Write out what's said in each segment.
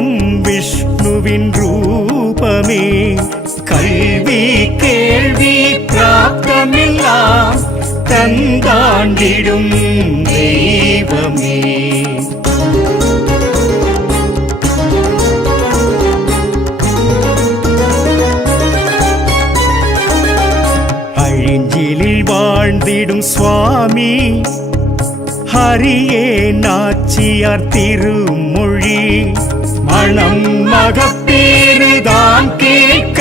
வேதம் விஷ்ணுவின் ரூபமே. கல்வி கேள்வி பிராப்தமெல்லாம் தந்தாண்டிடும் தெய்வமே. அழிஞ்சிலில் வாழ்ந்திடும் சுவாமி ஹரியே நாச்சியார் திருமொழி. மணம் மகப்பேறுதான் கேட்க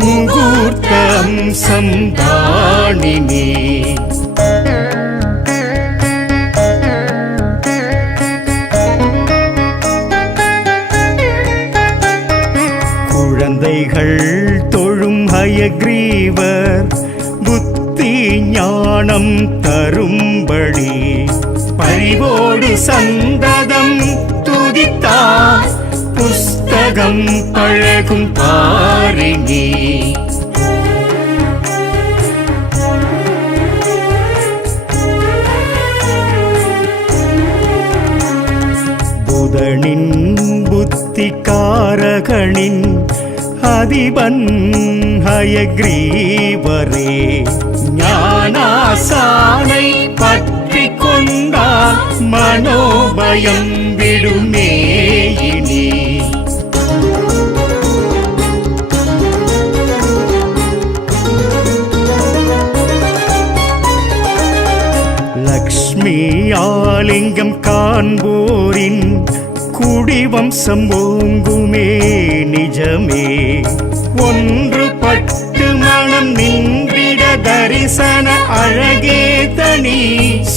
முகூர்த்தம் சந்தானினே. குழந்தைகள் தொழும் ஹயக்ரீவர் புத்தி ஞானம் தரும்படி பரிவோடு சந்ததம் துதித்தார் புஸ்தகம் பழகும் பாரினி. புதனின் புத்திகாரகனின் அதிபன் ஹயக்ரீவரே. ஞானாசானை பற்றி கொண்டால் மனோபயம் விடுமே இனி. லக்ஷ்மி ஆலிங்கம் காண்போரின் குடிவம்சம் ஓங்குமே நிஜமே. ஒன்று பட்டு மனம் நின்றிட தரிசன அழகே தனி.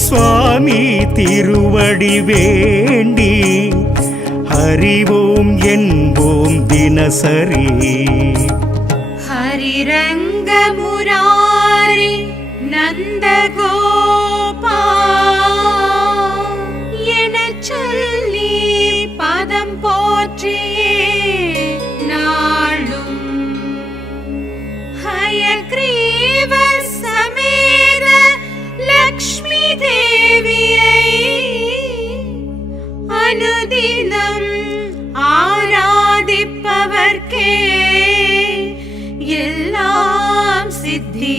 சுவாமி திருவடி வேண்டி ஹரிவோம் என்போம் தினசரி. ஹரிரங்க முராரி நந்தகோபா எனச் சொல்லி பதம் போற்றியே நாளும் ஹயக்ரீவ சமேத லக்ஷ்மி தேவியை அனுதினம் ஆராதிப்பவர்க்கே எல்லாம் சித்தி.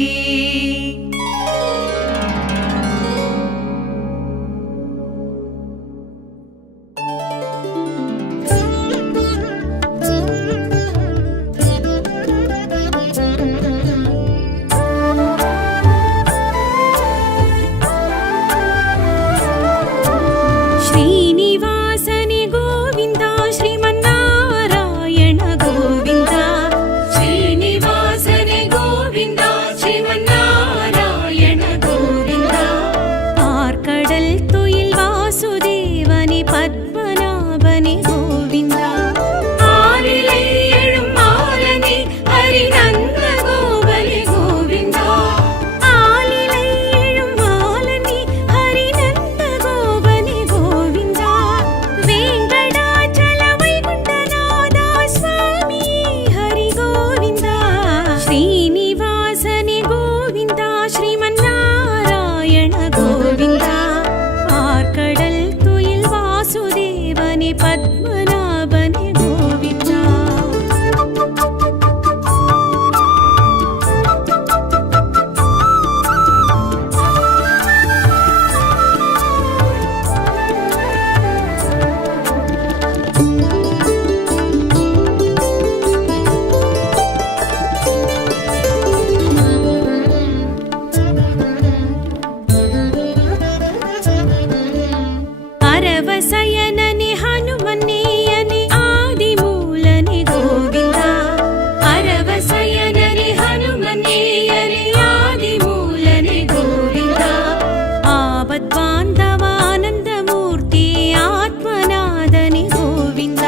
ಬಾಂಧವಾನಂದ ಮೂರ್ತಿ ಆತ್ಮನಾದನಿ ಗೋವಿಂದ.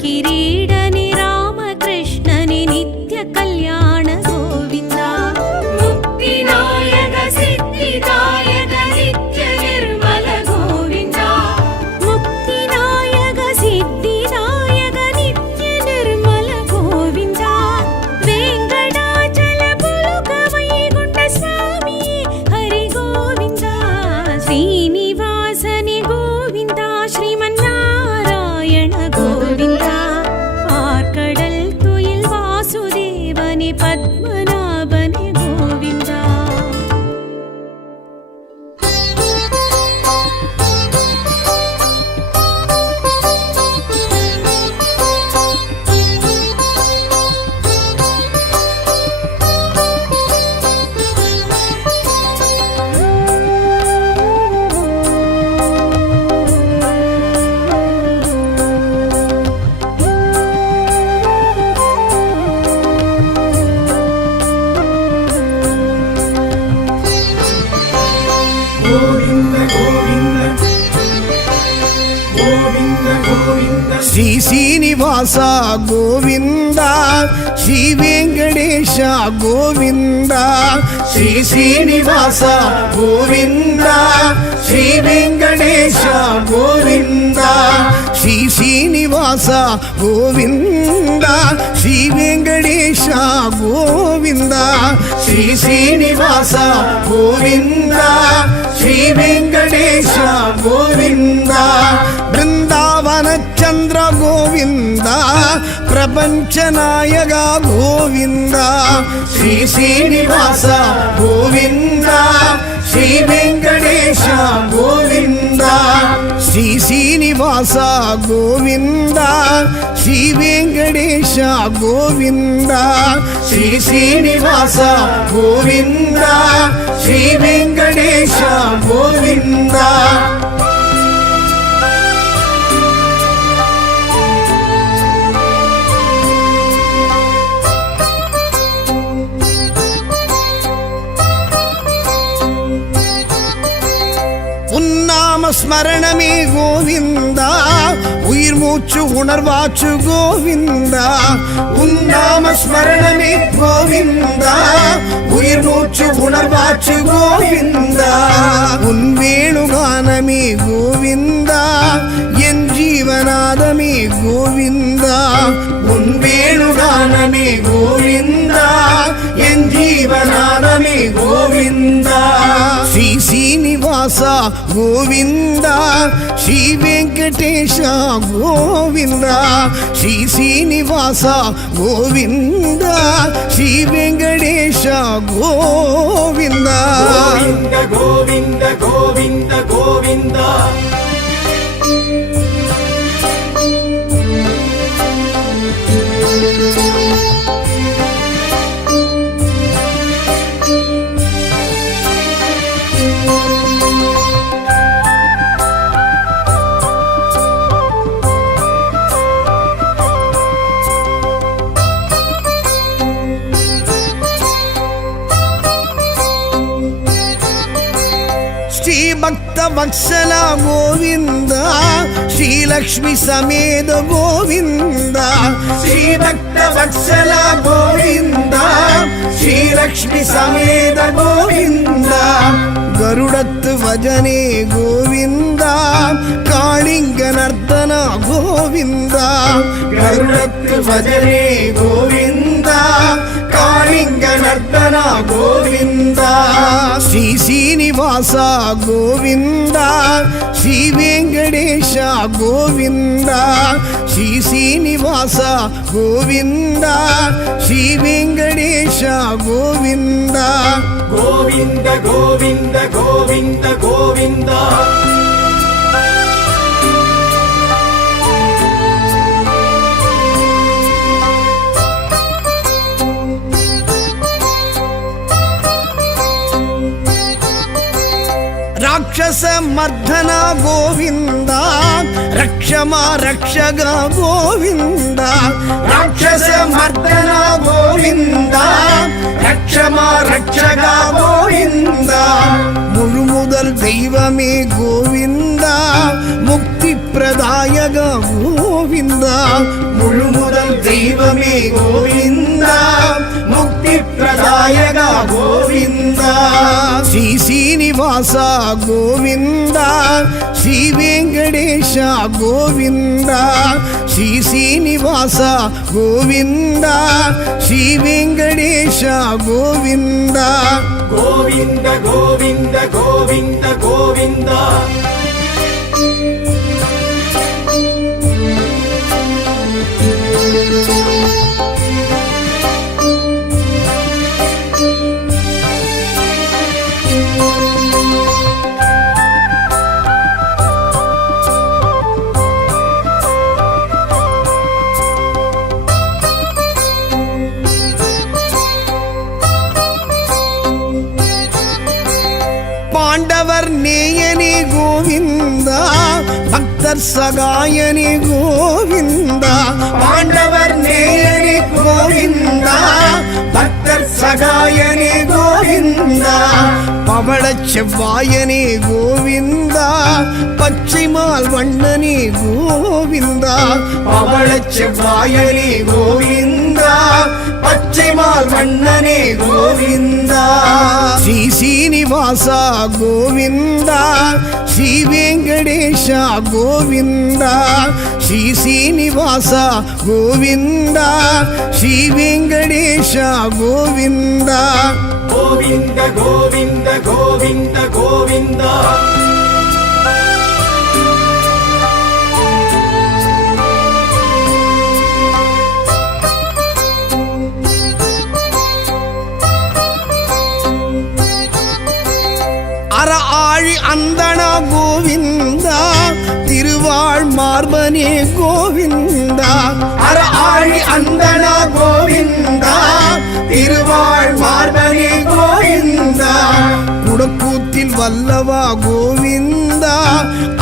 ಕಿರೀಡನೆ ರಾಮಕೃಷ್ಣನೆ ನಿತ್ಯ ಕಲ್ಯಾಣ ಗೋವಿಂದ ಮುಕ್ತಿದಾಯಕ ಸಿದ್ಧಿದಾಯಕ ನಿತ್ಯ ನಿರ್ಮಲ ಗೋವಿಂದ ಮುಕ್ತಿದಾಯಕ ಸಿದ್ಧಿದಾಯಕ ನಿತ್ಯ ನಿರ್ಮಲ ಗೋವಿಂದ ವೆಂಕಟಾಚಲ ಪುಲಕ ವೈಕುಂಠ ಸ್ವಾಮಿ ಹರಿ ಗೋವಿಂದ ಶ್ರೀನಿವಾಸನೆ ಗೋವಿಂದ ಶ್ರೀಮನ್ನಾರಾಯಣ ಗೋವಿಂದ ಆರ್ಕಡಲ್ ತುಯಿಲ್ ವಾಸುದೇವನೆ ಪದ್ಮನಾಭನೆ ಗೋವಿಂದ ಶ್ರೀ ಶ್ರೀನಿವಾಸ ಗೋವಿಂದ ಶ್ರೀ ವೆಂಕಟೇಶ ಗೋವಿಂದ ಶ್ರೀ ಶ್ರೀನಿವಾಸ ಗೋವಿಂದ ಶ್ರೀ ವೆಂಕಟೇಶ ಗೋವಿಂದ ಶ್ರೀ ಶ್ರೀನಿವಾಸ ಗೋವಿಂದ ಶ್ರೀ ವೆಂಕಟೇಶ ಗೋವಿಂದ ಶ್ರೀ ಶ್ರೀನಿವಾಸ ಗೋವಿಂದ ಶ್ರೀ ವೆಂಕಟೇಶ ಗೋವಿಂದ ಬೃಂದಾವನ ಚಂದ್ರ ಗೋವಿಂದ ಪ್ರಪಂಚ ನಾಯಕ ಗೋವಿಂದ ಶ್ರೀ ಶ್ರೀನಿವಾಸ ಗೋವಿಂದ ಶ್ರೀ ವೆಂಕಟೇಶ ಗೋವಿಂದ ಶ್ರೀ ಶ್ರೀನಿವಾಸ ಗೋವಿಂದ ಶ್ರೀ ವೆಂಕಟೇಶ ಗೋವಿಂದ ಶ್ರೀ ಶ್ರೀನಿವಾಸ ಗೋವಿಂದ ಶ್ರೀ ವೆಂಕಟೇಶ ಗೋವಿಂದ உன்னாம ஸ்மரணமே கோவிந்தா உயிர் மூச்சு உணர்வாச்சு கோவிந்தா உன்னாம ஸ்மரணமே கோவிந்தா உயிர் மூச்சு உணர்வாச்சு கோவிந்தா உன் வேணுகானமே கோவிந்தா என் ஜீவநாதமே கோவிந்தா உன் வேணுகானமே கோவிந்தா என் ஜீவநாதமே கோவிந்தா ஸ்ரீ ಶ್ರೀನಿವಾಸ ಗೋವಿಂದ ಶ್ರೀ ವೆಂಕಟೇಶ ಗೋವಿಂದ ಶ್ರೀ ಶ್ರೀನಿವಾಸ ಗೋವಿಂದ ಶ್ರೀ ವೆಂಕಟೇಶ ಗೋವಿಂದ ಗೋವಿಂದ ಗೋವಿಂದ ಗೋವಿಂದ ಶ್ರೀ ಭಕ್ತ ವತ್ಸಲ ಗೋವಿಂದ ಶ್ರೀ ಲಕ್ಷ್ಮಿ ಸಮೇತ ಗೋವಿಂದ ಶ್ರೀ ಭಕ್ತ ವತ್ಸಲ ಗೋವಿಂದ ಶ್ರೀ ಲಕ್ಷ್ಮಿ ಸಮೇತ ಗೋವಿಂದ ಗರುಡತ್ತು ಭಜನೆ ಗೋವಿಂದ ಕಾಳಿಂಗ ನರ್ತನ ಗೋವಿಂದ ಗರುಡತ್ತು ಭಜನೆ ಗೋವಿಂದ ಕಾಳಿಂಗ ನರ್ತನ ಗೋವಿಂದ ಶ್ರೀ ಶ್ರೀನಿವಾಸ ಗೋವಿಂದ ಶ್ರೀ ವೆಂಕಟೇಶ ಗೋವಿಂದ ಶ್ರೀ ಶ್ರೀನಿವಾಸ ಗೋವಿಂದ ಶ್ರೀ ವೆಂಕಟೇಶ ಗೋವಿಂದ ಗೋವಿಂದ ಗೋವಿಂದ ಗೋವಿಂದ ಗೋವಿಂದ ರಾಕ್ಷಸ ಮರ್ಧನ ಗೋವಿಂದ ರಕ್ಷಮ ರಕ್ಷಗ ಗೋವಿಂದ ರಾಕ್ಷಸ ಮರ್ಧನ ಗೋವಿಂದ ರಕ್ಷಮ ರಕ್ಷಗ ಗೋವಿಂದ முழு முதல் தெய்வமே கோவிந்தா முக்தி பிரதாயக கோவிந்தா దైవమే గోవింద ముక్తి ప్రదాయక గోవింద శ్రీ శ్రీనివాస గోవింద శ్రీ వెంకటేశ గోవింద శ్రీ శ్రీనివాస గోవింద శ్రీ వెంకటేశ గోవింద గోవింద గోవింద గోవింద గోవింద பாண்டவர் நேயனே கோவிந்தா பக்தர் சகாயனே கோவிந்தா பாண்டவர் நேயனே கோவிந்தா பக்தர் சகாயனே கோவிந்தா பவளச் செவ்வாயனே கோவிந்தா பச்சைமால் வண்ணனே கோவிந்தா பவளச் செவ்வாயனே கோவிந்தா பச்சைமால் வண்ணனே கோவிந்தா ஸ்ரீ శ్రీనివాస గోవింద శ్రీ వెంకటేశ గోవింద శ్రీ శ్రీనివాస గోవింద శ్రీ వెంకటేశ గోవింద గోవింద గోవింద గోవింద గోవింద அற ஆழி அந்தன கோவிந்தா திருவாழ் மார்பனே கோவிந்தா அற ஆழி அந்தன கோவிந்தா திருவாழ் மார்பனே கோவிந்தா குடக்கூத்தில் வல்லவா கோவிந்தா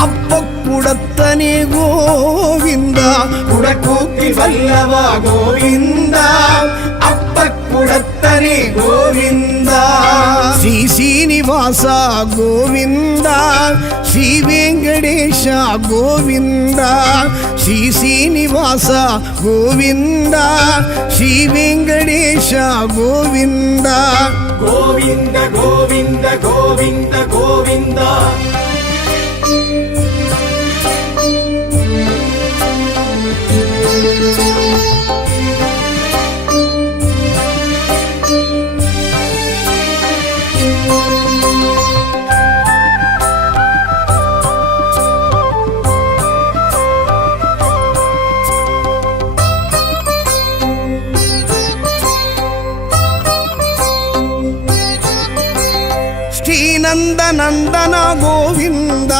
அப்ப குடத்தனே கோவிந்தா குடக்கூத்தில் வல்லவா கோவிந்தா அப்ப குடத்தனே கோவிந்தா శ్రీ శ్రీనివాస గోవింద శ్రీ వెంకటేశ గోవింద శ్రీ శ్రీనివాస గోవింద శ్రీ వెంకటేశ గోవింద గోవింద గోవింద గోవింద గోవింద నందన గోవింద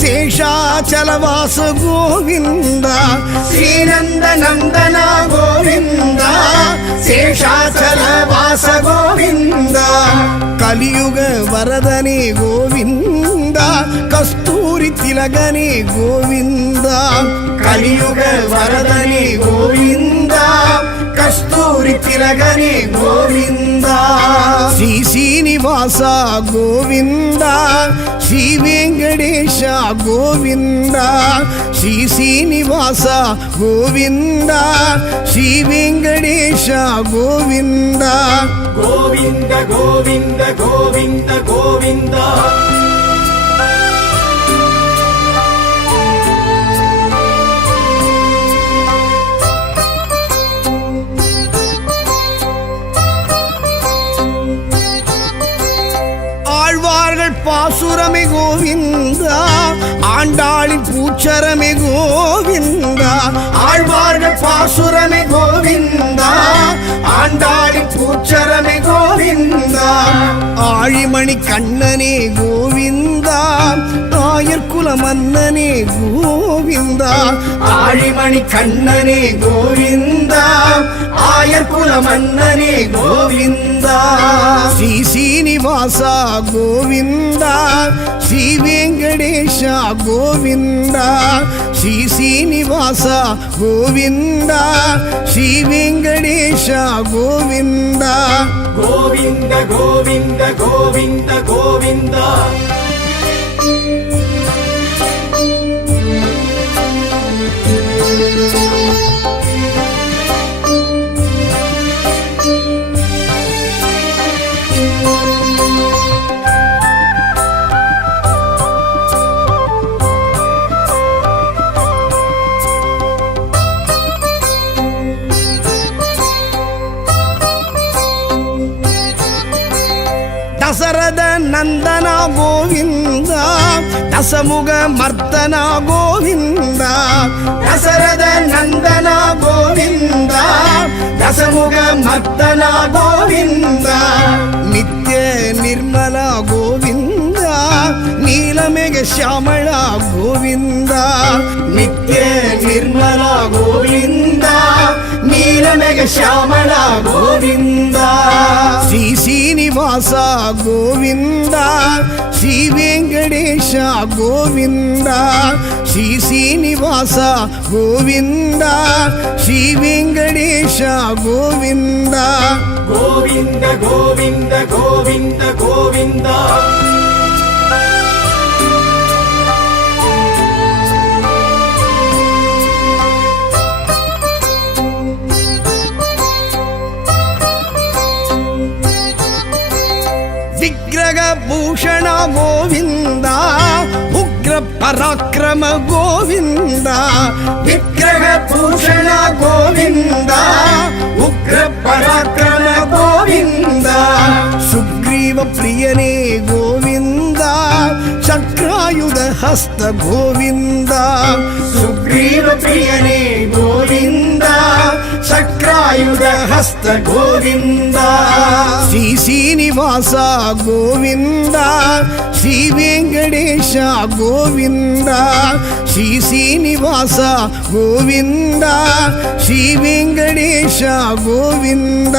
శేషాచలవాస గోవింద శ్రీనందనందన గోవింద శేషాచలవాస గోవింద కలియుగ వరదనే గోవింద కస్తూరి తిలగనే గోవింద కలియుగ వరదనే గోవింద కస్తూరి తిలగనే గోవింద శ్రీ శ్రీనివాస గోవింద శ్రీ వెంకటేశ గోవింద శ్రీ శ్రీనివాస గోవింద శ్రీ వెంకటేశ గోవింద గోవింద గోవింద గోవింద గోవింద பாசுரமே கோவிந்தா ஆண்டாளின் பூச்சரமே கோவிந்தா ஆழ்வார்கள் பாசுரமே கோவிந்தா ஆண்டாளின் பூச்சரமே கோவிந்தா ஆழிமணி கண்ணனே கோவிந்தா ஆயர்குல மன்னனே கோவிந்தா ஆழிமணி கண்ணனே கோவிந்தா ஆயர்குல மன்னனே கோவிந்தா ஸ்ரீ శ్రీనివాస గోవింద శ్రీ వెంకటేశ గోవింద శ్రీ శ్రీనివాస గోవింద శ్రీ వెంకటేశ గోవింద గోవింద గోవింద గోవింద గోవింద ದಶರಥ ನಂದನ ಗೋವಿಂದ ದಶಮುಖ ಮರ್ದನ ಗೋವಿಂದ ದಶರಥ ನಂದನ ಗೋವಿಂದ ದಶಮುಖ ಮರ್ದನ ಗೋವಿಂದ ನಿತ್ಯ ನಿರ್ಮಲ ಗೋವಿಂದ ನೀಲಮೇಘ ಶ್ಯಾಮಳ ಗೋವಿಂದ ನಿತ್ಯ ನಿರ್ಮಲ ಗೋವಿಂದ ನೀಲಮೇಘ ಶ್ಯಾಮಳ ಗೋವಿಂದ ಶ್ರೀ ಶ್ರೀನಿವಾಸ ಗೋವಿಂದ ಶ್ರೀ ವೆಂಕಟೇಶ ಗೋವಿಂದ ಶ್ರೀ ಶ್ರೀನಿವಾಸ ಗೋವಿಂದ ಶ್ರೀ ವೆಂಕಟೇಶ ಗೋವಿಂದ ಗೋವಿಂದ ಗೋವಿಂದ ಗೋವಿಂದ ಗೋವಿಂದ ವಿಗ್ರಹ ಭೂಷಣ ಗೋವಿಂದ ಉಗ್ರ ಪರಾಕ್ರಮ ಗೋವಿಂದ ವಿಗ್ರಹ ಭೂಷಣ ಗೋವಿಂದ ಉಗ್ರ ಪರಾಕ್ರಮ ಗೋವಿಂದ ಸುಗ್ರೀವ ಪ್ರಿಯನೇ ಗೋವಿಂದ ಚಕ್ರಾಯುಧ ಹಸ್ತ ಗೋವಿಂದ ಸುಗ್ರೀವ ಪ್ರಿಯನೇ ಗೋವಿಂದ ಚಕ್ರಾಯುಧ ಹಸ್ತ ಗೋವಿಂದ ಶ್ರೀ ಶ್ರೀನಿವಾಸ ಗೋವಿಂದ ಶ್ರೀ ವೆಂಕಟೇಶ ಗೋವಿಂದ ಶ್ರೀ ಶ್ರೀನಿವಾಸ ಗೋವಿಂದ ಶ್ರೀ ವೆಂಕಟೇಶ ಗೋವಿಂದ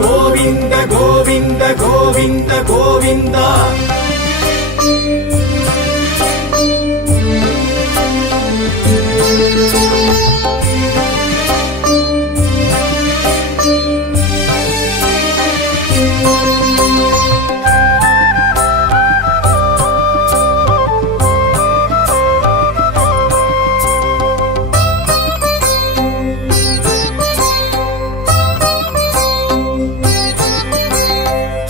ಗೋವಿಂದ ಗೋವಿಂದ ಗೋವಿಂದ ಗೋವಿಂದ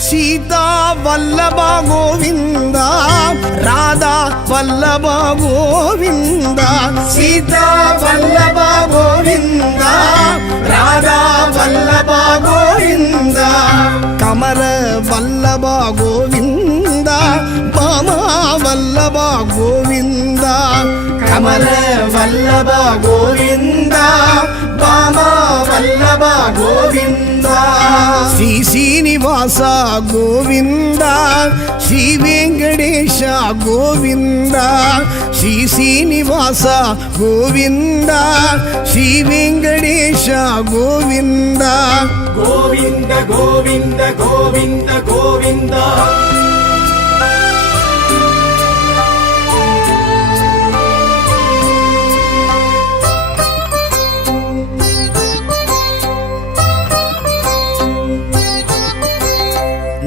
ಸೀತಾ ವಲ್ಲಭ ಗೋವಿಂದ ರಾಧಾ ವಲ್ಲಭ ಗೋವಿಂದ ಸೀತಾ ವಲ್ಲಭ ಗೋವಿಂದ ರಾಧಾ ವಲ್ಲಭ ಗೋವಿಂದ ಕಮಲ ವಲ್ಲಭ ಗೋವಿಂದ ಬಾಮ ವಲ್ಲಭ ಗೋವಿಂದ ಕಮಲ ವಲ್ಲಭ ಗೋವಿಂದ ಬಾಮ ವಲ್ಲಭ ಗೋವಿಂದ ಶ್ರೀ ಶ್ರೀನಿವಾಸ ಗೋವಿಂದ ಶ್ರೀ ವೆಂಕಟೇಶ ಗೋವಿಂದ ಶ್ರೀ ಶ್ರೀನಿವಾಸ ಗೋವಿಂದ ಶ್ರೀ ವೆಂಕಟೇಶ ಗೋವಿಂದ ಗೋವಿಂದ ಗೋವಿಂದ ಗೋವಿಂದ ಗೋವಿಂದ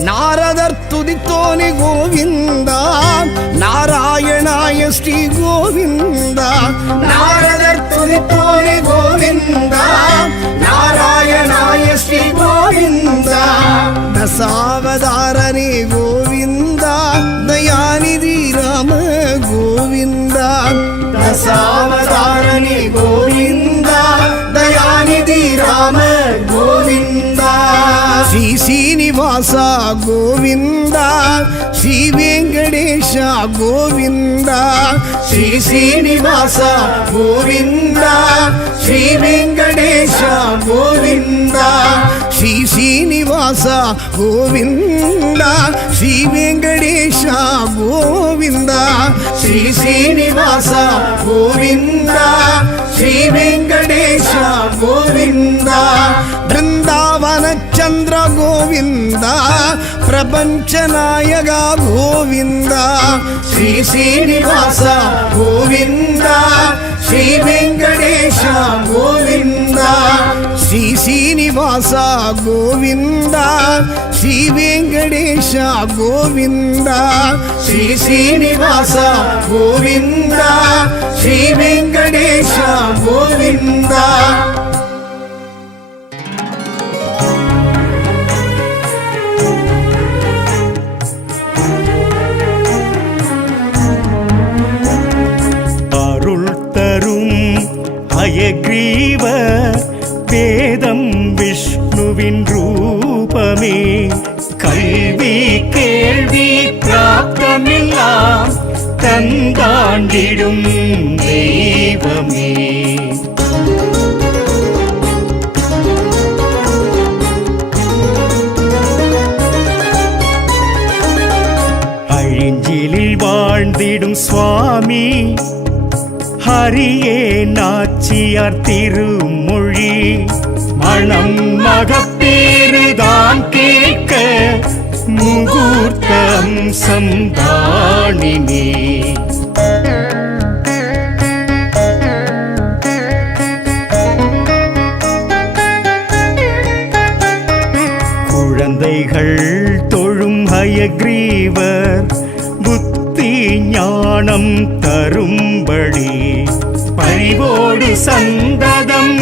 ನಾರದರ್ ತುದಿತೋನೆ ಗೋವಿಂದ ನಾರಾಯಣಾಯ ಶ್ರೀ ಗೋವಿಂದ ನಾರದರ್ ತುದಿತೋನೆ ಗೋವಿಂದ ನಾರಾಯಣಾಯ ಶ್ರೀ ಗೋವಿಂದ ದಶಾವತಾರನೇ ಗೋವಿಂದ ದಯಾನಿಧಿ ರಾಮ ಗೋವಿಂದ ದಶಾವತಾರನೇ ಗೋವಿಂದ ದಯಾನಿಧಿ ರಾಮ ಗೋವಿಂದ ಶ್ರೀ ಶ್ರೀನಿವಾಸ ಗೋವಿಂದ ಶ್ರೀ ವೆಂಕಟೇಶ ಗೋವಿಂದ ಶ್ರೀ ಶ್ರೀನಿವಾಸ ಗೋವಿಂದ ಶ್ರೀ ವೆಂಕಟೇಶ ಗೋವಿಂದ ಶ್ರೀ ಶ್ರೀನಿವಾಸ ಗೋವಿಂದ ಶ್ರೀ ವೆಂಕಟೇಶ ಗೋವಿಂದ ಶ್ರೀ ಶ್ರೀನಿವಾಸ ಗೋವಿಂದ ಶ್ರೀ ವೆಂಕಟೇಶ ಗೋವಿಂದ ಬೃಂದಾವನ ಚಂದ್ರ ಗೋವಿಂದ ಪ್ರಪಂಚ ನಾಯಕ ಗೋವಿಂದ ಶ್ರೀ ಶ್ರೀನಿವಾಸ ಗೋವಿಂದ ಶ್ರೀ ವೆಂಕಟೇಶ ಗೋವಿಂದ ಶ್ರೀ ಶ್ರೀನಿವಾಸ ಗೋವಿಂದ ಶ್ರೀ ವೆಂಕಟೇಶ ಗೋವಿಂದ ಶ್ರೀ ಶ್ರೀನಿವಾಸ ಗೋವಿಂದ ಶ್ರೀ ವೆಂಕಟೇಶ ಗೋವಿಂದ ஹயக்ரீவ வேதம் விஷ்ணுவின் ரூபமே கல்வி கே தந்தாண்டிடும் தெய்வமே. அழிஞ்சிலில் வாழ்ந்திடும் சுவாமி ஹரியே நாச்சியார் திருமொழி மணம் மகப்பேறுதான் கேட்க முகூர்த்தம் சந்தானினே. குழந்தைகள் தொழும் ஹயக்ரீவர் புத்தி ஞானம் தரும்படி பரிவோடு சந்ததம்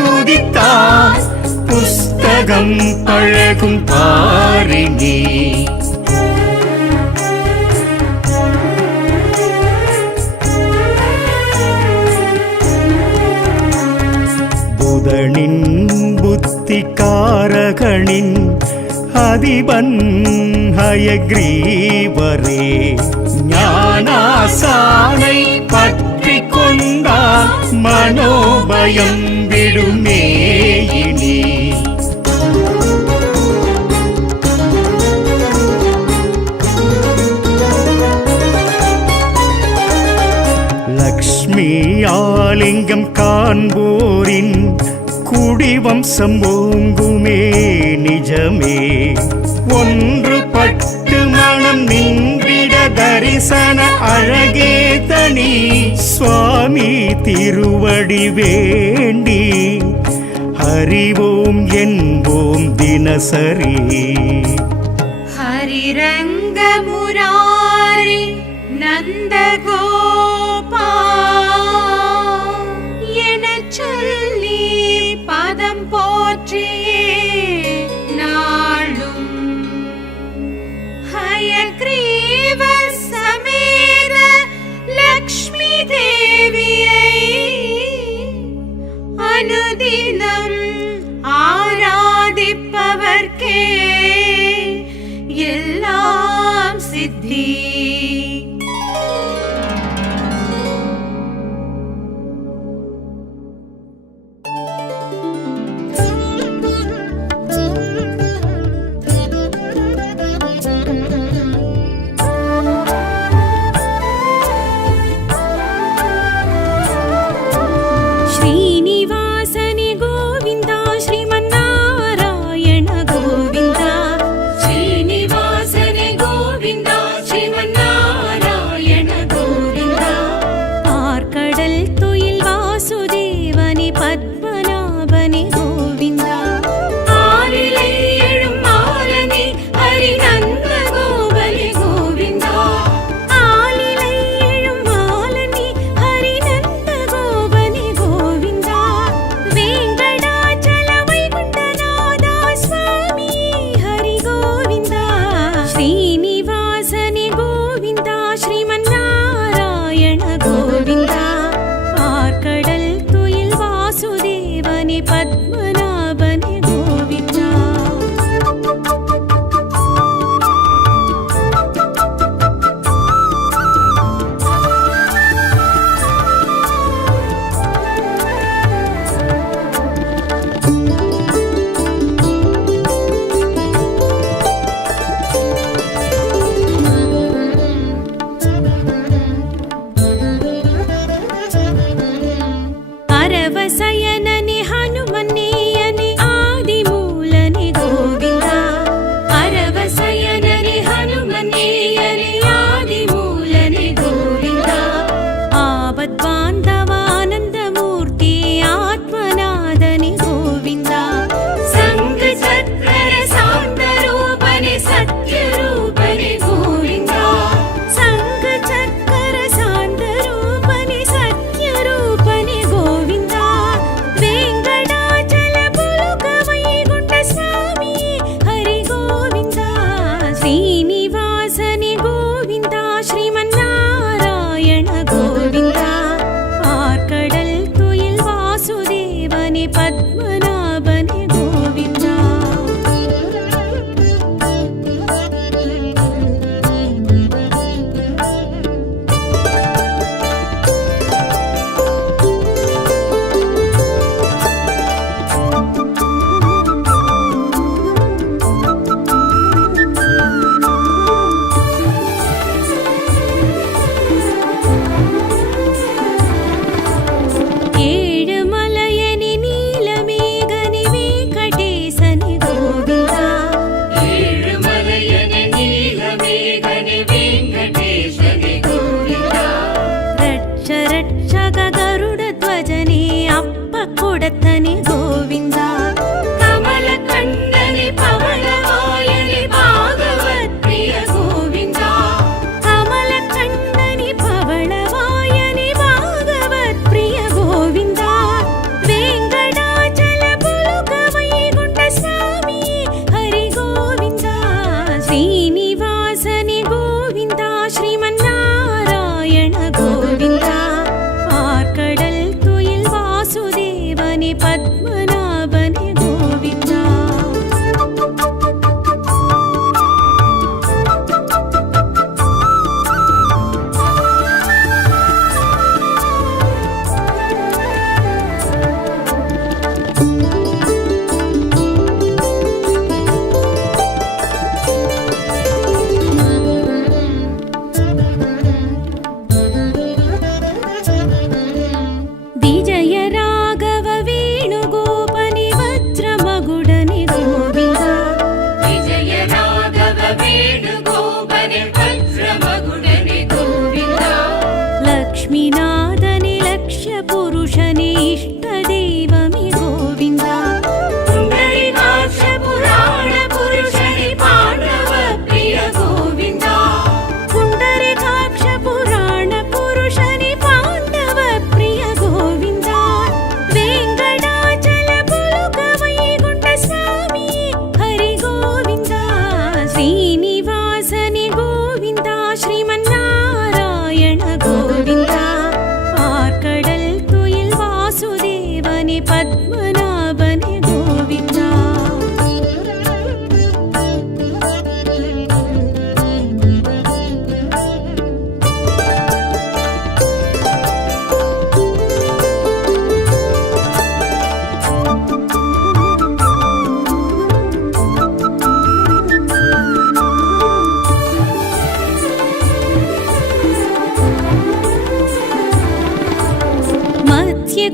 துதித்தார் புஸ்தகம் பழகும் பாரினி. புதனின் புத்திகாரகனின் அதிபன் ஹயக்ரீவரே ஞானாசானை பற்றி கொண்டால் மனோபயம் விடுமேயினி. லக்ஷ்மி ஆலிங்கம் காண்போரின் குடிவம்சம் ஓங்குமே நிஜமே. ஒன்று பட்டு மனம் நின்றிட தரிசன அழகே தனி. சுவாமி திருவடி வேண்டி ஹரிவோம் என்போம் தினசரி. ஹரிரங்க முராரி நந்தகோபா எனச் சொல்லி பதம் போற்றியே நாளும் ஹயக்ரீவ சமேத லக்ஷ்மி தேவியை அனுதினம் ஆராதிப்பவர்க்கே எல்லாம் சித்தி. ஸ்ரீனிவாசனே கோவிந்தா ஸ்ரீமன்னாராயண கோவிந்தா. ஸ்ரீனிவாசனே கோவிந்தா ஸ்ரீமன்னாராயண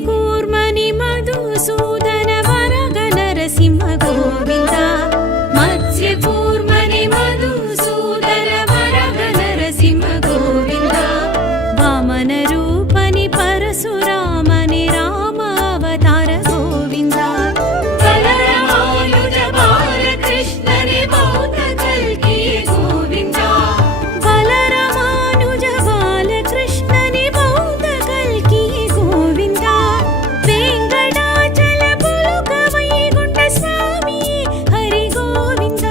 ಕೂರ್ಮನಿ ಮಧುಸೂದನ ವರಗ ನರಸಿಂಹ ಗೋವಿಂದ ಮತ್ಸ್ಯ ಕೂರ್ಮನಿ ಮಧುಸೂದನ ವರಗ ನರಸಿಂಹ ಗೋವಿಂದ ವಾಮನ ರೂಪನಿ ಪರಶುರಾಮನಿ ರಾಮ ಅವತಾರ ಗೋವಿಂದ ಬಲರಾಮಾನುಜ ಬಾಲಕೃಷ್ಣನೇ ಬೌದ್ಧ ಕಲ್ಕಿಯೇ ಗೋವಿಂದ ಬಲರಾಮಾನುಜ ಬಾಲಕೃಷ್ಣನೇ ಬೌದ್ಧ ಕಲ್ಕಿಯೇ ಗೋವಿಂದ ವೆಂಕಟಾಚಲ ಪುಲುಕ ವೈಗುಂಠ ಸ್ವಾಮಿ ಹರಿ ಗೋವಿಂದ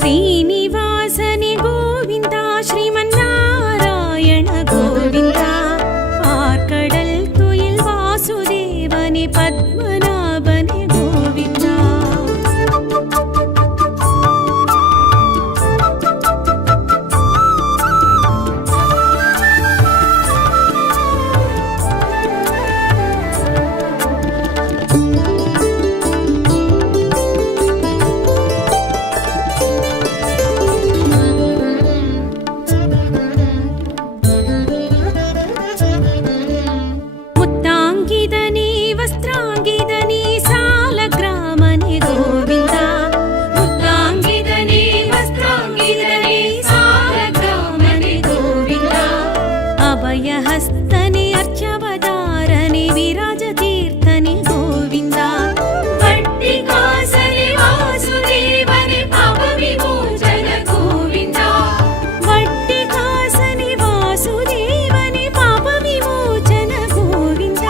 ಶ್ರೀನಿವಾಸನೆ ಗೋವಿಂದ ಶ್ರೀಮನ್ನಾರಾಯಣ ಗೋವಿಂದ ಆರ್ಕಡಲ್ ತುಯಿಲ್ ವಾಸುದೇವನೆ ಪದ್ಮನಾಭನೆ ಗೋವಿಂದ ಮುತ್ತಾಂಗಿದನಿ ವಸ್ತ್ರಾಂಗಿದನಿ ಸಾಲಗ್ರಾಮನೆ ಗೋವಿಂದ ಮುತ್ತಾಂಗಿದನಿ ವಸ್ತ್ರಾಂಗಿದನಿ ಸಾಲಗ್ರಾಮನೆ ಗೋವಿಂದ ಅಭಯ ಹಸ್ತನೆ ಅರ್ಚವದಾರನೆ ವಿರಾಜ ತೀರ್ಥನೆ ಗೋವಿಂದ ಭಟ್ಟಿಕಾಸನೆ ವಾಸುದೇವನೆ ಪಾಪ ವಿಮೋಚನ ಗೋವಿಂದ ಭಟ್ಟಿಕಾಸನೆ ವಾಸುದೇವನೆ ಪಾಪ ವಿಮೋಚನ ಗೋವಿಂದ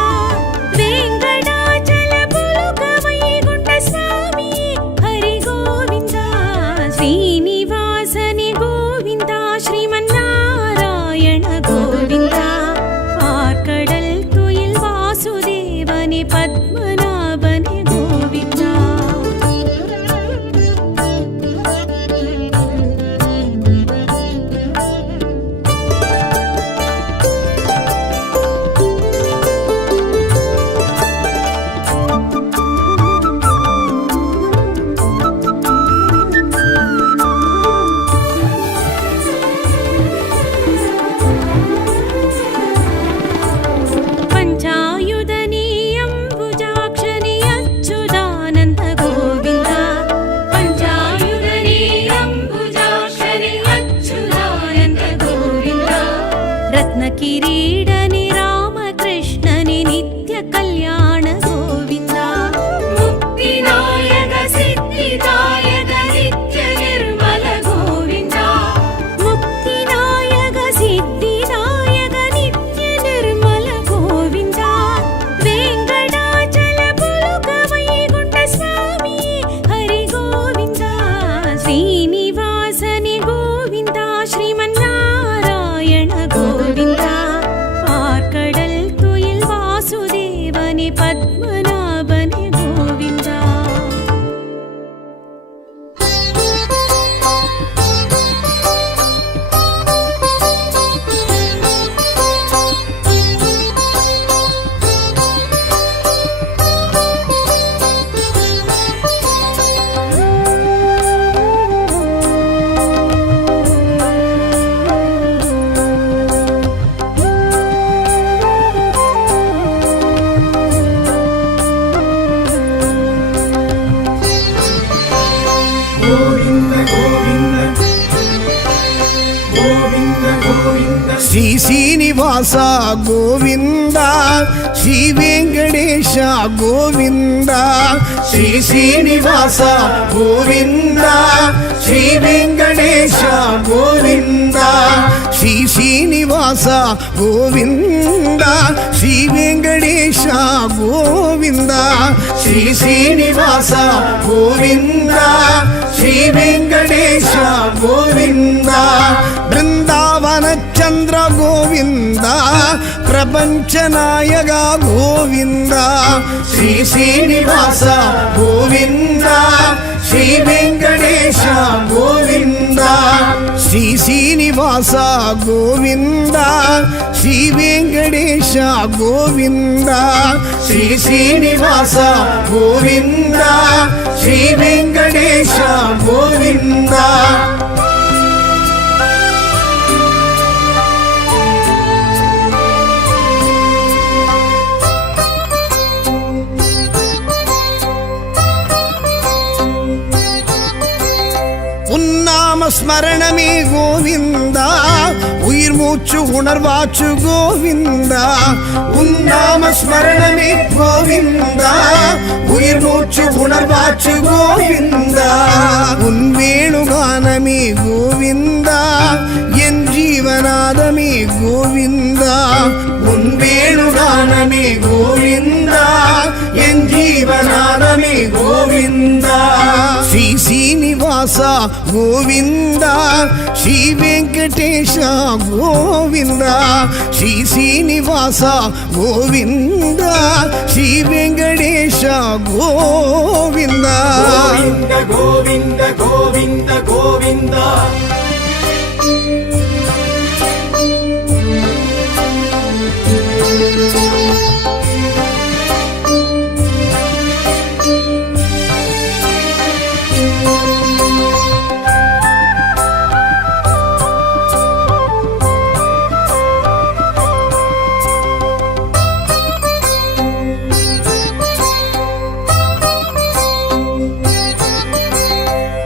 ವೆಂಕಟಾಚಲ ಪುಲುಕ ವೈಗುಂಠ ಸ್ವಾಮಿ ಹರಿ ಗೋವಿಂದ ಶ್ರೀನಿವಾಸನೆ ಗೋವಿಂದ ಶ್ರೀಮನ್ನಾರಾಯಣ ಗೋವಿಂದ ಆರ್ಕಡಲ್ ತುಯಿಲ್ ವಾಸುದೇವನೆ ಪದ್ಮನಾಭನೆ ಗೋವಿಂದ ಪಂಚಾಯುಧನಿ ಅಂಬುಜಾಕ್ಷನಿ ಅಚ್ಯುತಾನಂದ ಗೋವಿಂದ ಪಂಚಾಯುಧನಿ ಅಂಬುಜಾಕ್ಷನಿ ಅಚ್ಯುತಾನಂದ ಗೋವಿಂದ ರತ್ನ ಕಿರೀಡನಿ ರಾಮಕೃಷ್ಣನಿ ನಿತ್ಯ ಕಲ್ಯಾಣ ಗೋವಿಂದ ಮುಕ್ತಿನಾಯಕ ಸಿದ್ಧಿದಾಯಕ ನಿತ್ಯ ನಿರ್ಮಲ ಗೋವಿಂದ ಮುಕ್ತಿನಾಯಕ ಸಿದ್ಧಿದಾಯಕ ನಿತ್ಯ ನಿರ್ಮಲ ಗೋವಿಂದ ವೆಂಕಟಾಚಲ ಪುಲುಕ ವೈಗುಂಠ ಸ್ವಾಮಿ ಹರಿ ಗೋವಿಂದ ಶ್ರೀನಿವಾಸನೆ ಗೋವಿಂದ ಶ್ರೀಮನ್ನಾರಾಯಣ ಗೋವಿಂದ ಆರ್ಕಡಲ್ ತುಯಿಲ್ ವಾಸುದೇವನೆ ಪದ್ಮನಾಭನೆ ಗೋವಿಂದ ಗೋವಿಂದ ಗೋವಿಂದ ಗೋವಿಂದ ಗೋವಿಂದ ಶ್ರೀ ಶ್ರೀನಿವಾಸ ಗೋವಿಂದ ಶ್ರೀ ವೆಂಕಟೇಶ ಗೋವಿಂದ ಶ್ರೀ ಶ್ರೀನಿವಾಸ ಗೋವಿಂದ ಶ್ರೀ ವೆಂಕಟೇಶ ಗೋವಿಂದ ಶ್ರೀ ಶ್ರೀನಿವಾಸ ಗೋವಿಂದ ಶ್ರೀ ವೆಂಕಟೇಶ ಗೋವಿಂದ ಶ್ರೀ ಶ್ರೀನಿವಾಸ ಗೋವಿಂದ ಶ್ರೀ ವೆಂಕಟೇಶ ಗೋವಿಂದ ಬೃಂದಾವನ ಚಂದ್ರ ಗೋವಿಂದ ಪ್ರಪಂಚ ನಾಯಕ ಗೋವಿಂದ ಶ್ರೀ ಶ್ರೀನಿವಾಸ ಗೋವಿಂದ ಶ್ರೀ ವೆಂಕಟೇಶ ಗೋವಿಂದ ಶ್ರೀ ಶ್ರೀನಿವಾಸ ಗೋವಿಂದ ಶ್ರೀ ವೆಂಕಟೇಶ ಗೋವಿಂದ ಶ್ರೀ ಶ್ರೀನಿವಾಸ ಗೋವಿಂದ ಶ್ರೀ ವೆಂಕಟೇಶ ಗೋವಿಂದ ஸ்மரணமே கோவிந்தா உயிர் மூச்சு உணர்வாச்சு கோவிந்தா உன் நாம ஸ்மரணமே கோவிந்தா உயிர் மூச்சு உணர்வாச்சு கோவிந்தா உன் வேணுகானமே கோவிந்தா என் ஜீவநாதமே கோவிந்தா உன் வேணுகானமே கோவிந்தா என் ஜீவநாதமே கோவிந்தா ஸ்ரீ சீனிவாசா கோவிந்தா ஸ்ரீ வெங்கடேஷா கோவிந்தா ஸ்ரீ சீனிவாசா கோவிந்தா ஸ்ரீ வெங்கடேஷா கோவிந்தா கோவிந்த கோவிந்த கோவிந்த கோவிந்தா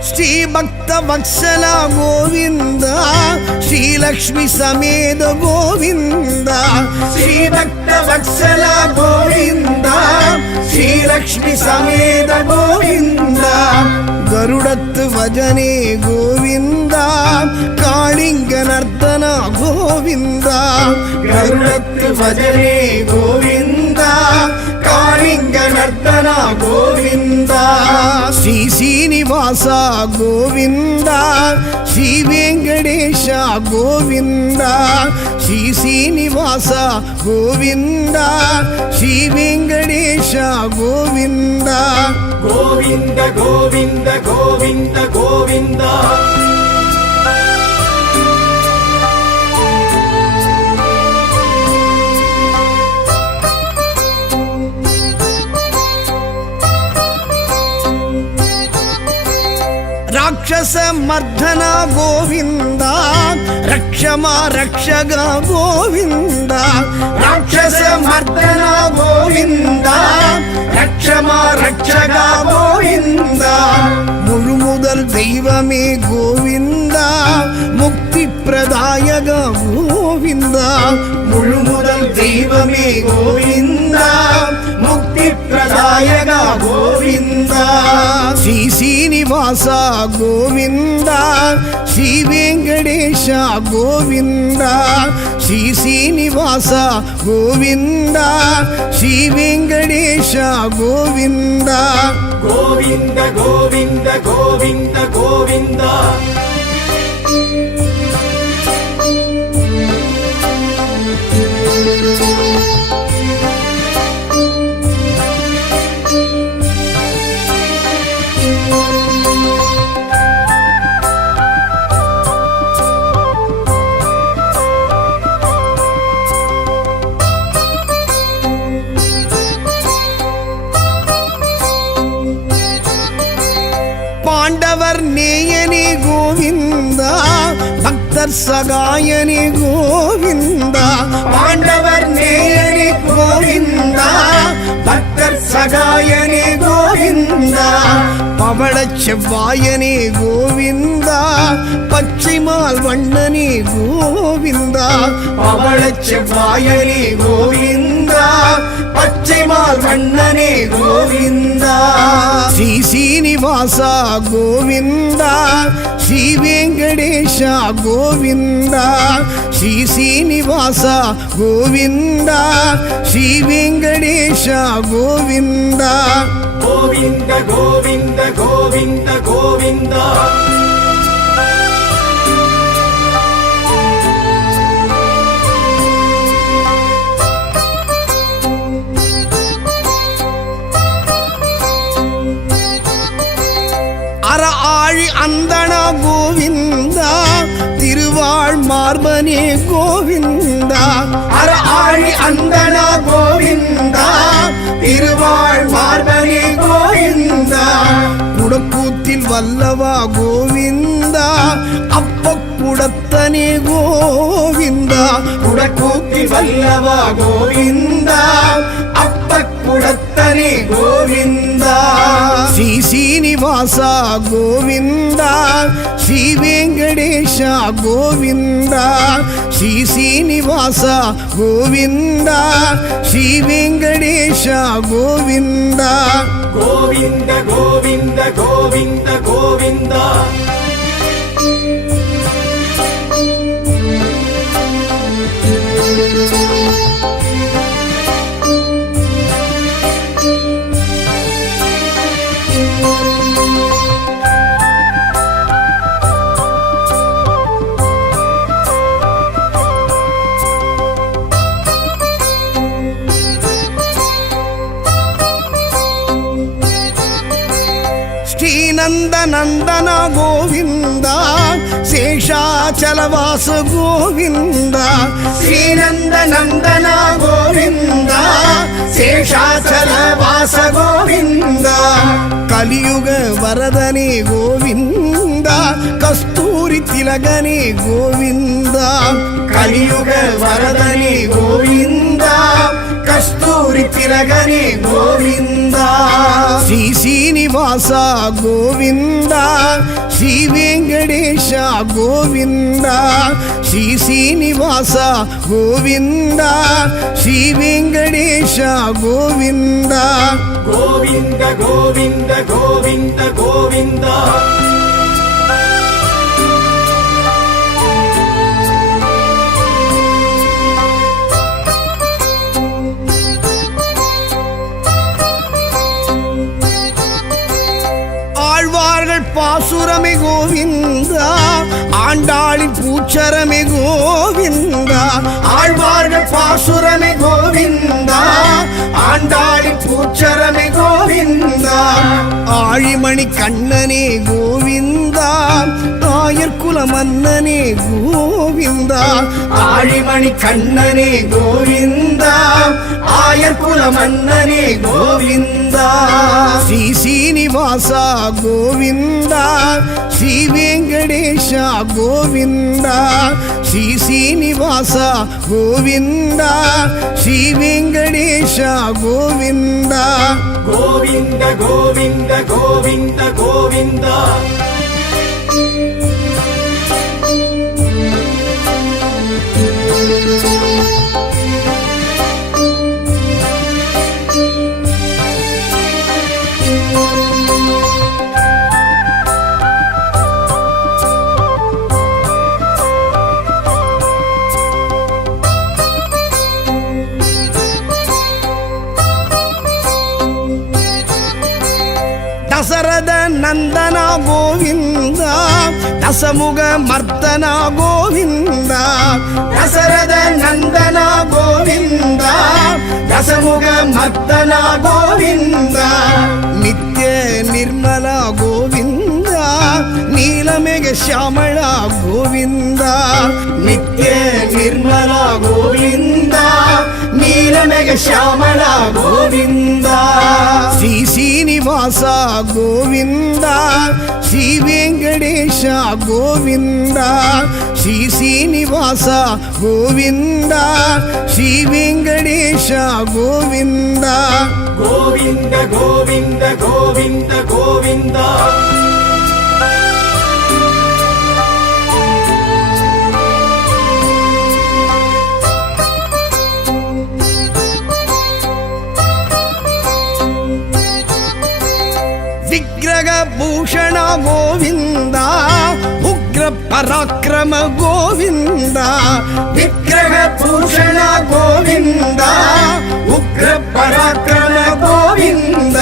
ஸ்ரீ பக்த வத்சலா கோவிந்தா ஸ்ரீ லக்ஷ்மி சமேத கோவிந்தா ஸ்ரீ பக்த வத்சலா கோவிந்தா ஸ்ரீ லக்ஷ்மி சமேத கோவிந்தா கருடத்து வஜனே கோவிந்தா காளிங்க நர்த்தன கோவிந்தா கருடத்து வஜனே கோவிந்தா காளிங்க நர்த்தன கோவிந்தா ஸ்ரீ சீனிவாசா கோவிந்தா ஸ்ரீ வெங்கடேஷா கோவிந்தா ஸ்ரீ சீனிவாசா கோவிந்தா ஸ்ரீ வெங்கடேஷா கோவிந்தா கோவிந்த கோவிந்த கோவிந்த கோவிந்தா ராட்சச மர்தன கோவிந்தா ரக்ஷமா ரக்ஷக கோவிந்தா ராட்சச மர்தன கோவிந்தா ரக்ஷமா ரக்ஷக கோவிந்தா முழுமுதல் தெய்வமே கோவிந்தா முக்தி பிரதாயக கோவிந்தா முழுமுதல் தெய்வமே கோவிந்தா முக்தி பிரதாயக கோவிந்தா ஸ்ரீ சீனிவாசா கோவிந்தா ஸ்ரீ வெங்கடேஷா கோவிந்தா ஸ்ரீ சீனிவாசா கோவிந்தா ஸ்ரீ வெங்கடேஷா கோவிந்தா கோவிந்த கோவிந்த கோவிந்த கோவிந்தா பாண்டவர் நேயனே கோவிந்தா பக்தர் சகாயனே கோவிந்தா பாண்டவர் நேயனே கோவிந்தா பக்தர் சகாயனே கோவிந்தா பவளச் செவ்வாயனே கோவிந்தா பச்சைமால் வண்ணனே கோவிந்தா பவளச் செவ்வாயனே கோவிந்தா பச்சைமால் வண்ணனே கோவிந்தா ஸ்ரீ சீனிவாசா கோவிந்தா ஸ்ரீ வெங்கடேஷா கோவிந்தா ஸ்ரீ சீனிவாசா கோவிந்தா ஸ்ரீ வெங்கடேஷா கோவிந்தா கோவிந்த கோவிந்த கோவிந்த கோவிந்தா அற ஆழி அந்தனா கோவிந்தா திருவாழ் மார்பனே கோவிந்தா அற ஆழி அந்தனா கோவிந்தா திருவாழ் மார்பனே கோவிந்தா குடக்கூத்தில் வல்லவா கோவிந்தா அப்ப குடத்தனே கோவிந்தா குடக்கூத்தில் வல்லவா கோவிந்தா அப்ப குடத்தனே கோவிந்தா ಶ್ರೀ ಶ್ರೀನಿವಾಸ ಗೋವಿಂದ ಶ್ರೀ ವೆಂಕಟೇಶ ಗೋವಿಂದ ಶ್ರೀ ಶ್ರೀನಿವಾಸ ಗೋವಿಂದ ಶ್ರೀ ವೆಂಕಟೇಶ ಗೋವಿಂದ ಗೋವಿಂದ ಗೋವಿಂದ ಗೋವಿಂದ ಗೋವಿಂದ ನಂದನ ಗೋವಿಂದ ಶೇಷಾಚಲವಾಸ ಗೋವಿಂದ ಶ್ರೀನಂದನ ಗೋವಿಂದ ಶೇಷಾಚಲವಾಸ ಗೋವಿಂದ ಕಲಿಯುಗ ವರದನೆ ಗೋವಿಂದ ಕಸ್ತೂರಿ ತಿಲಗನೆ ಗೋವಿಂದ ಕಲಿಯುಗ ವರದನೆ ಗೋವಿಂದ ಕಸ್ತೂರಿ ತಿಲಗನೆ ಗೋವಿಂದ ಶ್ರೀ ಶ್ರೀನಿವಾಸ ಗೋವಿಂದ ಶ್ರೀ ವೆಂಕಟೇಶ ಗೋವಿಂದ ಶ್ರೀ ಶ್ರೀನಿವಾಸ ಗೋವಿಂದ ಶ್ರೀ ವೆಂಕಟೇಶ ಗೋವಿಂದ ಗೋವಿಂದ ಗೋವಿಂದ ಗೋವಿಂದ ಗೋವಿಂದ பாசுரமே கோவிந்தா ஆண்டாளின் பூச்சரமே கோவிந்தா ஆழ்வார்கள் பாசுரமே கோவிந்தா ஆண்டாளின் பூச்சரமே கோவிந்தா ஆழிமணி கண்ணனே கோவிந்தா ஆயர்குல மன்னனே கோவிந்தா ஆழிமணி கண்ணனே கோவிந்தா ஆயர்குல மன்னனே கோவிந்தா ஸ்ரீ ஸ்ரீனிவாச கோவிந்த ಶ್ರೀ ವೆಂಕಟೇಶ ಗೋವಿಂದ ಶ್ರೀ ಶ್ರೀನಿವಾಸ ಗೋವಿಂದ ಶ್ರೀ ವೆಂಕಟೇಶ ಗೋವಿಂದ ಗೋವಿಂದ ಗೋವಿಂದ ಗೋವಿಂದ ಗೋವಿಂದ ದಸರದ ನಂದನ ಗೋವಿಂದ ದಸಮುಗ ಮರ್ದನ ಗೋವಿಂದ ದಸರದ ನಂದನ ಗೋವಿಂದ ದಸಮುಗ ಮರ್ದನ ಗೋವಿಂದ ನಿತ್ಯ ನಿರ್ಮಲ ಗೋವಿಂದ ನೀಲಮೇಘ ಶ್ಯಾಮಳ ಗೋವಿಂದ ನಿತ್ಯ ನಿರ್ಮಲ ಗೋವಿಂದ ನೀಲಮೇಘ ಶ್ಯಾಮಳ ಗೋವಿಂದ ಶ್ರೀ ಶ್ರೀನಿವಾಸ ಗೋವಿಂದ ಶ್ರೀ ವೆಂಕಟೇಶ ಗೋವಿಂದ ಶ್ರೀ ಶ್ರೀನಿವಾಸ ಗೋವಿಂದ ಶ್ರೀ ವೆಂಕಟೇಶ ಗೋವಿಂದ ಗೋವಿಂದ ಗೋವಿಂದ ಗೋವಿಂದ ಗೋವಿಂದ ವಿಗ್ರಹ ಭೂಷಣ ಗೋವಿಂದ ಉಗ್ರ ಪರಾಕ್ರಮ ಗೋವಿಂದ ವಿಗ್ರಹ ಭೂಷಣ ಗೋವಿಂದ ಉಗ್ರ ಪರಾಕ್ರಮ ಗೋವಿಂದ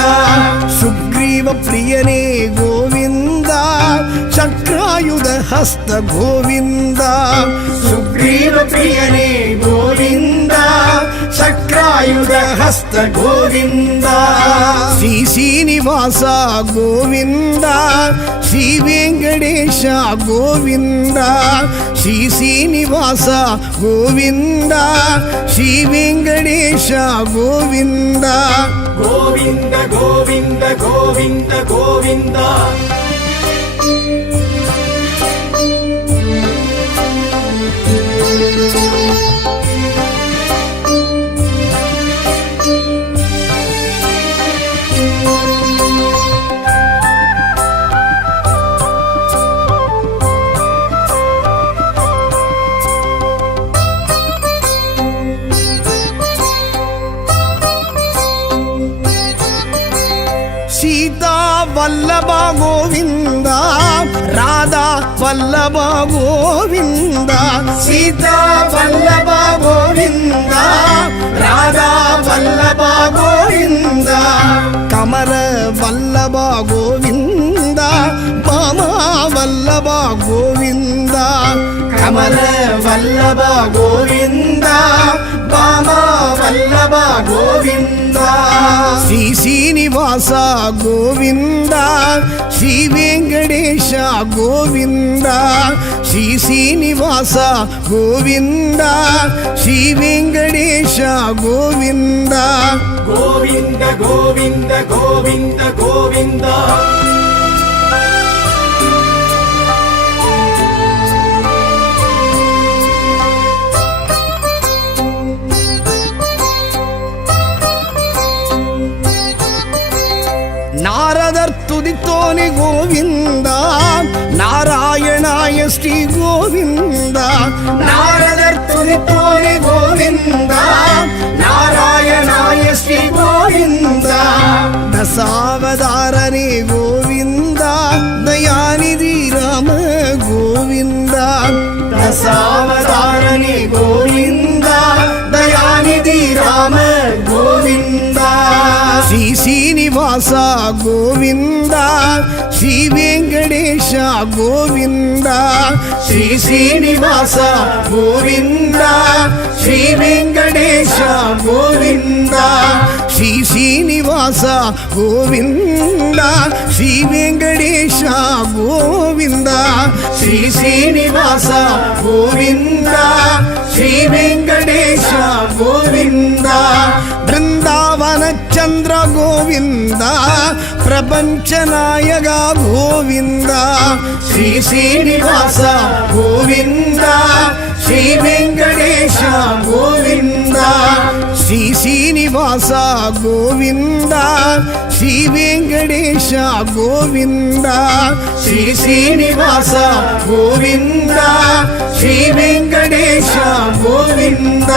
ಸುಗ್ರೀವ ಪ್ರಿಯನೇ ಗೋವಿಂದ ಚಕ್ರಾಯುಧ ಹಸ್ತ ಗೋವಿಂದ ಸುಗ್ರೀವ ಪ್ರಿಯನೇ ಗೋವಿಂದ ಚಕ್ರಾಯುಧ ಹಸ್ತ ಗೋವಿಂದ ಶ್ರೀ ಶ್ರೀನಿವಾಸ ಗೋವಿಂದ ಶ್ರೀ ವೆಂಕಟೇಶ ಗೋವಿಂದ ಶ್ರೀ ಶ್ರೀನಿವಾಸ ಗೋವಿಂದ ಶ್ರೀ ವೆಂಕಟೇಶ ಗೋವಿಂದ ಗೋವಿಂದ ಗೋವಿಂದ ಗೋವಿಂದ ಗೋವಿಂದ ವಲ್ಲಭ ಗೋವಿಂದ ರಾಧಾ ವಲ್ಲಭ ಗೋವಿಂದ ಸೀತಾ ವಲ್ಲಭ ಗೋವಿಂದ ರಾಧಾ ವಲ್ಲಭ ಗೋವಿಂದ ಕಮಲ ವಲ್ಲಭ ಗೋವಿಂದ ಬಾಮ ವಲ್ಲಭ ಗೋವಿಂದ ಕಮಲ ವಲ್ಲಭ ಗೋವಿಂದ ಬಾಮ ವಲ್ಲಭ ಗೋವಿಂದ ಶ್ರೀ ಶ್ರೀನಿವಾಸ ಗೋವಿಂದ ಶ್ರೀ ವೆಂಕಟೇಶ ಗೋವಿಂದ ಶ್ರೀ ಶ್ರೀನಿವಾಸ ಗೋವಿಂದ ಶ್ರೀ ವೆಂಕಟೇಶ ಗೋವಿಂದ ಗೋವಿಂದ ಗೋವಿಂದ ಗೋವಿಂದ ಗೋವಿಂದ ನಾರದರ್ ತುದಿತೋನೆ ಗೋವಿಂದ ನಾರಾಯಣಾಯ ಶ್ರೀ ಗೋವಿಂದ ನಾರದರ್ ತುದಿತೋನೆ ಗೋವಿಂದ ನಾರಾಯಣಾಯ ಶ್ರೀ ಗೋವಿಂದ ದಶಾವತಾರನೇ ಗೋವಿಂದ ದಯಾನಿಧಿ ರಾಮ ಗೋವಿಂದ ದಶಾವತಾರನೇ ಗೋವಿಂದ ದಯಾನಿಧಿ ರಾಮ ಗೋವಿಂದ ಶ್ರೀ ಶ್ರೀನಿವಾಸ ಗೋವಿಂದ ಶ್ರೀ ವೆಂಕಟೇಶ ಗೋವಿಂದ ಶ್ರೀ ಶ್ರೀನಿವಾಸ ಗೋವಿಂದ ಶ್ರೀ ವೆಂಕಟೇಶ ಗೋವಿಂದ ಶ್ರೀ ಶ್ರೀನಿವಾಸ ಗೋವಿಂದ ಶ್ರೀ ವೆಂಕಟೇಶ ಗೋವಿಂದ ಶ್ರೀ ಶ್ರೀನಿವಾಸ ಗೋವಿಂದ ಶ್ರೀ ವೆಂಕಟೇಶ ಗೋವಿಂದ ಬೃಂದಾವನ ಚಂದ್ರ ಗೋವಿಂದ ಪ್ರಪಂಚ ನಾಯಕ ಗೋವಿಂದ ಶ್ರೀ ಶ್ರೀನಿವಾಸ ಗೋವಿಂದ ಶ್ರೀ ವೆಂಕಟೇಶ ಗೋವಿಂದ ಶ್ರೀ ಶ್ರೀನಿವಾಸ ಗೋವಿಂದ ಶ್ರೀ ವೆಂಕಟೇಶ ಗೋವಿಂದ ಶ್ರೀ ಶ್ರೀನಿವಾಸ ಗೋವಿಂದ ಶ್ರೀ ವೆಂಕಟೇಶ ಗೋವಿಂದ